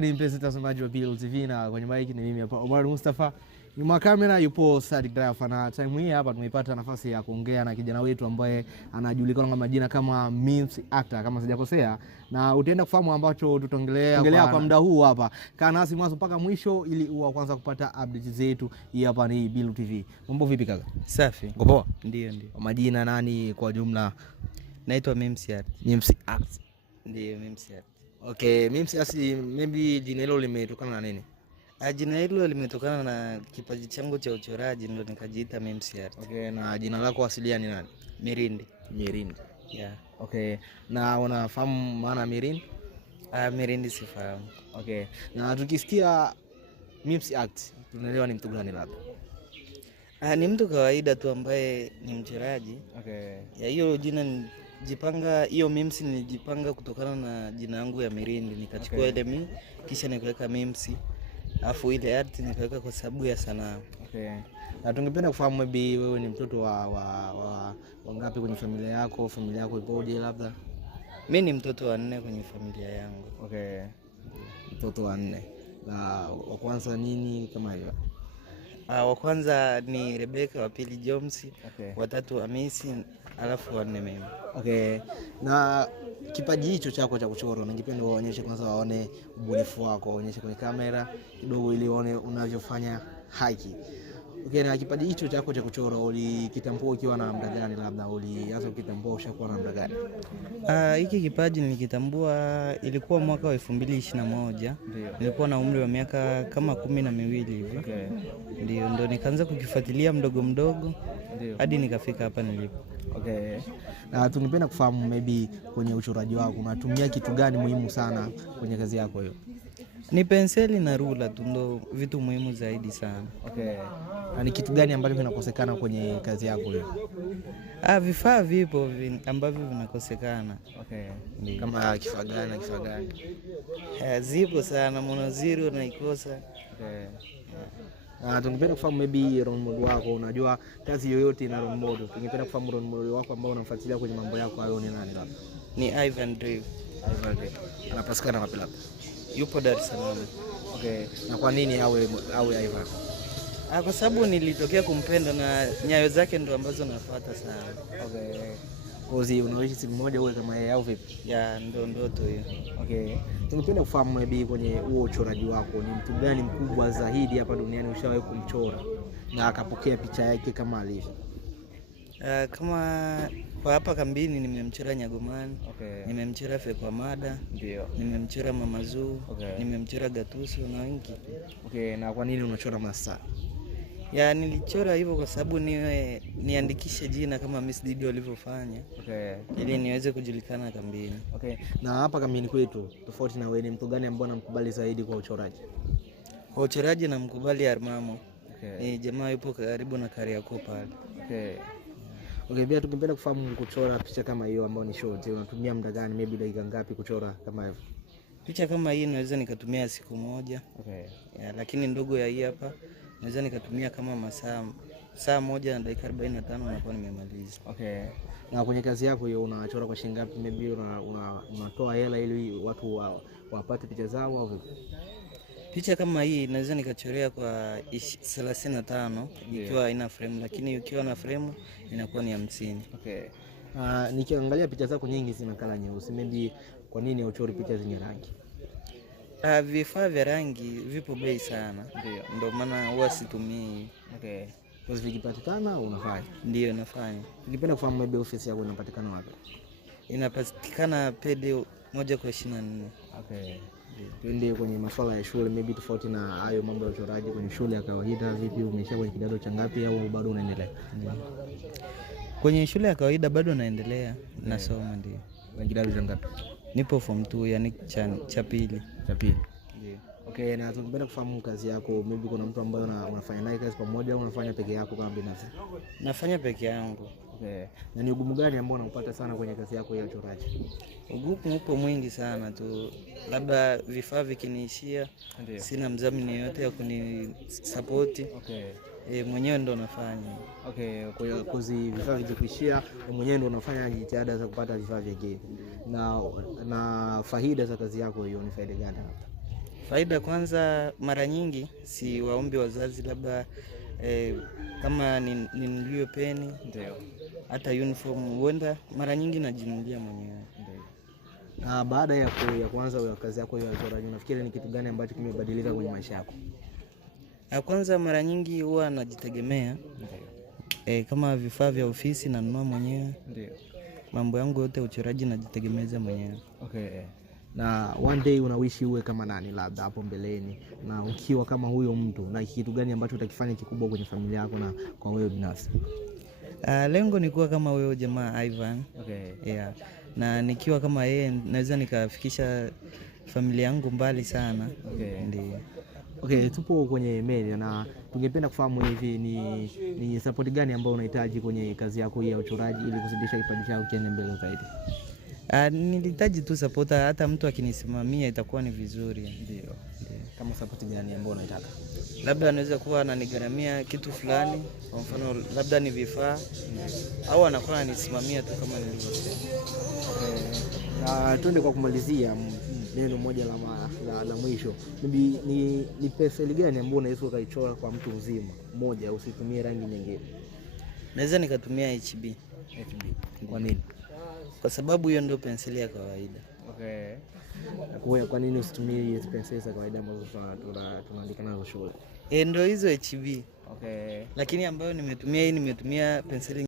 Ni mpenzi mtazamaji wa Bilal TV na kwenye mic ni mimi hapa Omar Mustafa. Nyuma kamera yupo Sadik Driver na time hii hapa tumeipata nafasi ya kuongea na kijana wetu ambaye anajulikana kwa majina kama Memes Actor kama sijakosea, na utaenda kufahamu ambacho tutaongelea kwa muda huu hapa. Kaa nasi mwanzo mpaka mwisho ili uwe kwanza kupata updates zetu. Hii hapa ni Bilal TV. Mambo vipi kaka? Safi. Uko poa? Ndio. Majina nani kwa jumla? Naitwa Memes Actor. Memes Actor. Ndio, Memes Actor. Okay, Memes Actor, maybe jina hilo limetokana na nini? Jina hilo limetokana na kipaji changu cha uchoraji, ndio nikajiita Memes Actor. Okay, na jina lako asilia ni nani? Mirindi. Mirindi. Yeah. Okay, na unafahamu maana Mirindi? Mirindi sifahamu. Okay, na tukisikia Memes Actor tunaelewa ni mtu gani labda? Ni mtu kawaida tu ambaye ni mchoraji. Okay. Ya hiyo jina jipanga, hiyo Memes nilijipanga kutokana na jina yangu ya Mirindi, nikachukua ile mi kisha nikaweka Memes. Afu ile art nikaweka kwa sababu ya sanaa. Okay. Na tungependa kufahamu maybe wewe ni mtoto wa ngapi kwenye familia yako? Familia yako ipoje labda? Mimi ni mtoto wa 4 kwenye familia yangu. Okay. Mtoto wa 4. Na wa kwanza nini kama hiyo? Wa kwanza ni Rebecca, wa pili James, okay. Wa tatu Hamisi, alafu wa 4 mimi. Okay. Na kipaji hicho chako cha kuchora ningependa uonyeshe kwanza, waone ubunifu wako, uonyeshe kwenye kamera kidogo ili waone unavyofanya haki. Okay, na kipaji hicho chako cha kuchora ulikitambua ukiwa na muda gani labda? Ulianza kukitambua ushakuwa na muda gani? Hiki kipaji nilikitambua ilikuwa mwaka wa 2021. Nilikuwa na umri wa miaka kama 12 hivi. Okay. Ndio nikaanza kukifuatilia mdogo mdogo hadi nikafika hapa nilipo. Okay. Na tungependa kufahamu maybe kwenye uchoraji wako unatumia kitu gani muhimu sana kwenye kazi yako hiyo? Ni penseli na rula tu, ndo vitu muhimu zaidi sana. Okay. Na ni kitu gani ambacho vinakosekana kwenye kazi yako hiyo? Vifaa vipo ambavyo vinakosekana. Okay. Kama kifaa gani na kifaa gani? Zipo sana, monozero naikosa. Okay. Tungependa kufahamu maybe role model wako. Unajua kazi yoyote ina role model. Tungependa kufahamu role model wako ambao unamfuatilia kwenye mambo yako hayo ni nani labda? Ni Ivan Drive. Ivan Drive. Anapatikana wapi labda? Yupo Dar es Salaam. Okay. Na kwa nini awe Ivan? Kwa sababu nilitokea kumpenda na nyayo zake ndo ambazo nafuata sana. Okay. Kozi unaishi siku moja uwe kama yeye au vipi? Ya ndo ndoto hiyo. Okay. Tungependa kufahamu maybe kwenye huo uchoraji wako ni mtu gani mkubwa zaidi hapa duniani ushawahi kumchora na akapokea picha yake kama alivyo? Kama kwa hapa kambini nimemchora Nyagomani. Okay. Nimemchora Fekwa Mada. Ndio. Nimemchora Mama Zuu. Okay. Nimemchora Gatuso na wengi. Okay, na kwa nini unachora masa? Nilichora hivyo kwa sababu niandikishe jina kama Miss Didi walivyofanya. Okay. Ili niweze kujulikana kambini. Okay. Na hapa kambini kwetu tofauti na wewe, ni mtu gani ambaye unamkubali zaidi kwa uchoraji? Kwa uchoraji namkubali Armamo. Okay. Ni jamaa yupo karibu na Kariakoo pale. Okay. Okay, pia tungependa kufahamu kuchora picha kama hiyo ambayo ni short, unatumia muda gani, maybe dakika ngapi kuchora kama hivyo? Picha kama hii naweza nikatumia siku moja. Okay. Lakini ndogo ya hii hapa naweza nikatumia kama saa moja na dakika 45 nakuwa nimemaliza. Okay. Na kwenye kazi yako hiyo unachora kwa shilingi ngapi? Maybe unatoa hela ili watu wapate picha zao au vipi? Picha kama hii naweza nikachorea kwa 35 ikiwa haina frame, lakini ukiwa na frame inakuwa ni 50. Okay. Nikiangalia picha zako nyingi zina kala nyeusi, maybe kwa nini uchori picha zenye rangi? Vifaa vya rangi vipo bei sana. Ndio maana huwa situmii. Okay. Kwa vikipatikana unafanya? Ndio nafanya. Nikipenda kufahamu maybe ofisi yako inapatikana wapi? Inapatikana Pede 1/24. Okay. Tuende kwenye masuala ya shule, maybe tofauti na hayo mambo ya uchoraji kwenye shule ya kawaida, vipi umesha kwenye kidato cha ngapi au bado unaendelea? Kwenye shule ya kawaida bado naendelea, nasoma ndio. Kwenye kidato cha ngapi? Nipo form 2, yani cha pili. Cha pili. Ndio. Okay, na tungependa kufahamu kazi yako, maybe kuna mtu ambaye unafanya naye kazi pamoja au unafanya peke yako kama binafsi? Nafanya peke yangu. Okay. Na ni ugumu gani ambao unaupata sana kwenye kazi yako ya uchoraji? Ugumu upo mwingi sana tu. Labda vifaa vikiniishia, sina mdhamini yote ya kunisupport. Okay. Mwenyewe ndo nafanya. Okay, kwa kozi vifaa vikikuishia, mwenyewe ndo unafanya jitihada za kupata vifaa vingine. Na faida za kazi yako hiyo ni faida gani hapa? Faida kwanza, mara nyingi si waombi wazazi labda kama ninunuliwe peni, ndio hata uniform, huenda mara nyingi najinunulia mwenyewe. Na baada ya kuanza kazi yako ya uchoraji, unafikiri ni kitu gani ambacho kimebadilika kwenye maisha yako? Kwanza mara nyingi huwa najitegemea. Kama vifaa vya ofisi nanunua mwenyewe. Ndio. Mambo yangu yote uchoraji najitegemeza mwenyewe. Okay. Na one day unawishi uwe kama nani labda hapo mbeleni, na ukiwa kama huyo mtu, na kitu gani ambacho utakifanya kikubwa kwenye familia yako na kwa wewe binafsi? Lengo ni kuwa kama wewe jamaa Ivan. Okay. Yeah. Na nikiwa kama yeye naweza nikafikisha familia yangu mbali sana. Okay. Ndio. Okay, tupo kwenye email na tungependa kufahamu hivi ni support gani ambayo unahitaji kwenye kazi yako ya uchoraji ili kuzidisha kipaji chako kiende mbele zaidi? Nilihitaji tu support, hata mtu akinisimamia itakuwa ni vizuri. Ndio. Kama support gani ambayo unataka? Labda anaweza kuwa ananigaramia kitu fulani, kwa mfano labda ni vifaa, au anakuwa ananisimamia tu kama nilivyosema. Na twende kwa kumalizia, neno moja la mwisho. Ni penseli gani ambayo unaweza ukaichora kwa mtu mzima mmoja, usitumie rangi nyingine? Naweza nikatumia HB. Kwa nini? Kwa sababu hiyo ndio penseli ya kawaida. Okay. Kwa nini usitumie hizo penseli za kawaida ambazo tunaandika nazo shule? Ndio hizo HB. Okay. Lakini ambayo nimetumia penseli